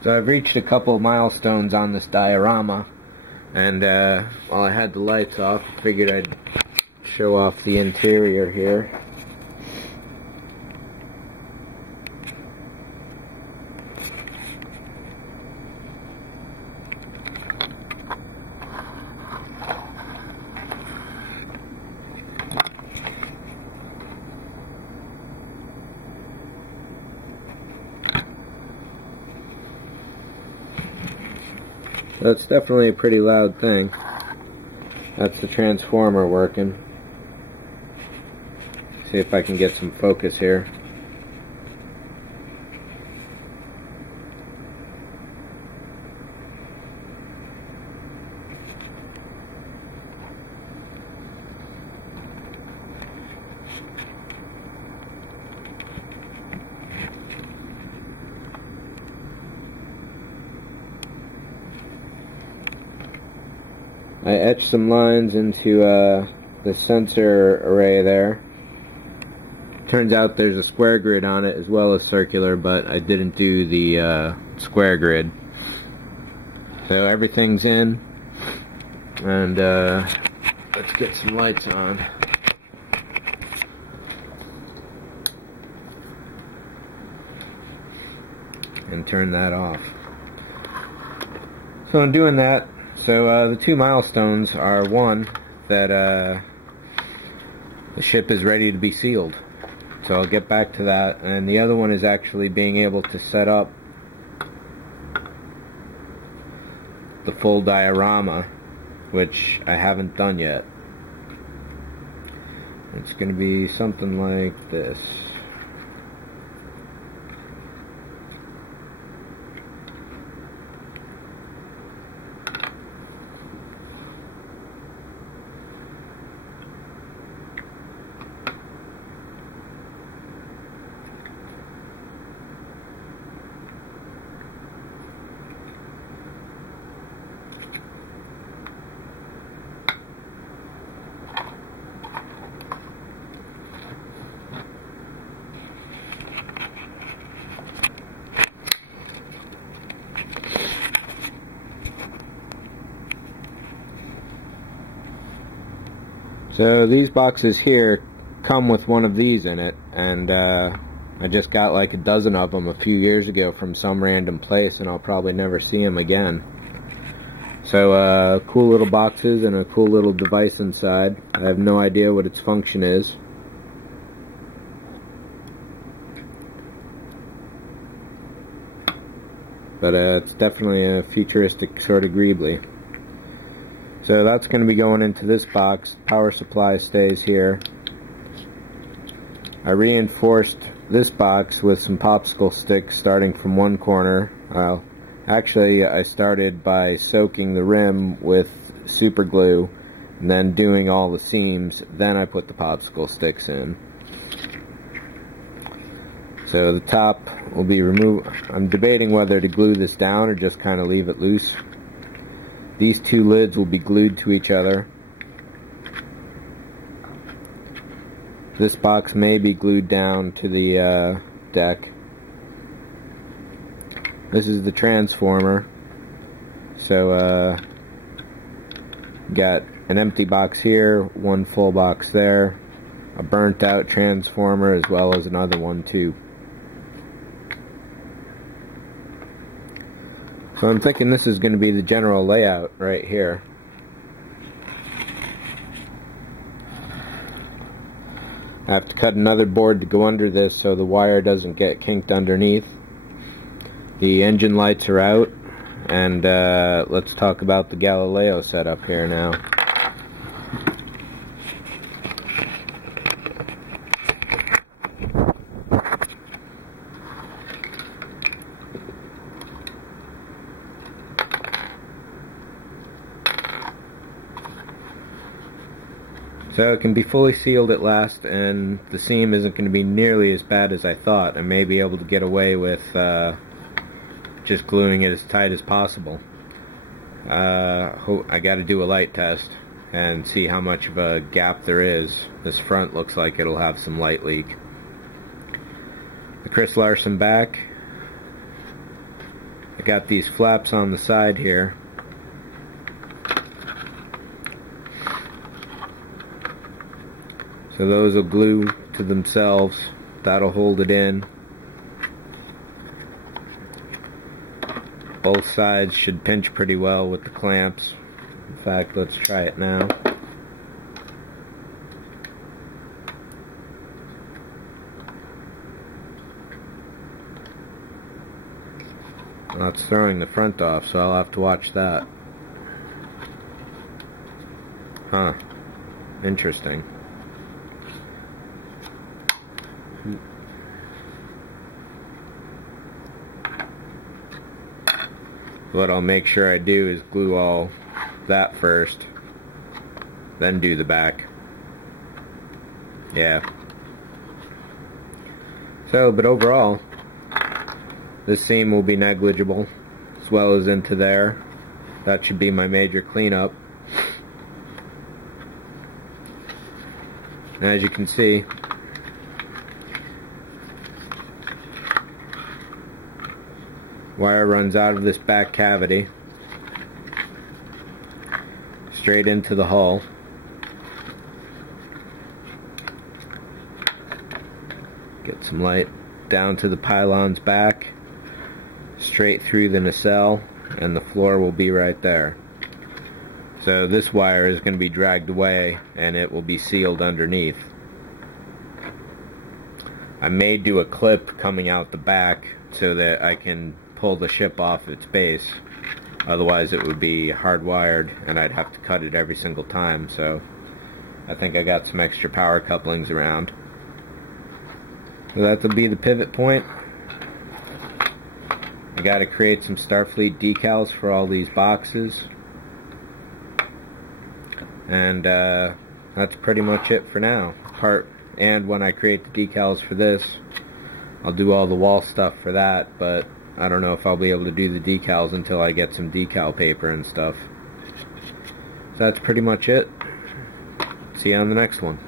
So I've reached a couple of milestones on this diorama, and while I had the lights off, I figured I'd show off the interior here. That's definitely a pretty loud thing. That's the transformer working. See if I can get some focus here. I etched some lines into the sensor array there. Turns out there's a square grid on it as well as circular, but I didn't do the square grid. So everything's in, and let's get some lights on. And turn that off. So in doing that, so the two milestones are, one, that the ship is ready to be sealed. So I'll get back to that. And the other one is actually being able to set up the full diorama, which I haven't done yet. It's going to be something like this. So these boxes here come with one of these in it, and I just got like a dozen of them a few years ago from some random place, and I'll probably never see them again. So cool little boxes and a cool little device inside. I have no idea what its function is. But it's definitely a futuristic sort of greebly. So that's going to be going into this box. Power supply stays here. I reinforced this box with some popsicle sticks starting from one corner. Well, actually I started by soaking the rim with super glue and then doing all the seams. Then I put the popsicle sticks in. So the top will be removed. I'm debating whether to glue this down or just kind of leave it loose. These two lids will be glued to each other. This box may be glued down to the deck. This is the transformer. So got an empty box here, one full box there, a burnt out transformer as well as another one too. So I'm thinking this is going to be the general layout right here. I have to cut another board to go under this so the wire doesn't get kinked underneath. The engine lights are out, and let's talk about the Galileo setup here now. So it can be fully sealed at last, and the seam isn't going to be nearly as bad as I thought. I may be able to get away with just gluing it as tight as possible. I got to do a light test and see how much of a gap there is. This front looks like it'll have some light leak. The Chris Larson back. I got these flaps on the side here. So those will glue to themselves. That'll hold it in. Both sides should pinch pretty well with the clamps. In fact, let's try it now. Well, it's throwing the front off, so I'll have to watch that. Huh. Interesting. What I'll make sure I do is glue all that first, then do the back. Yeah. So, but overall, this seam will be negligible, as well as into there. That should be my major cleanup. And as you can see, wire runs out of this back cavity straight into the hull. Get some light down to the pylon's back, straight through the nacelle, and the floor will be right there. So this wire is going to be dragged away and it will be sealed underneath. I may do a clip coming out the back so that I can pull the ship off its base. Otherwise it would be hardwired and I'd have to cut it every single time. So I think I got some extra power couplings around. So that'll be the pivot point. I got to create some Starfleet decals for all these boxes. And that's pretty much it for now. And when I create the decals for this, I'll do all the wall stuff for that, but I don't know if I'll be able to do the decals until I get some decal paper and stuff. So that's pretty much it. See you on the next one.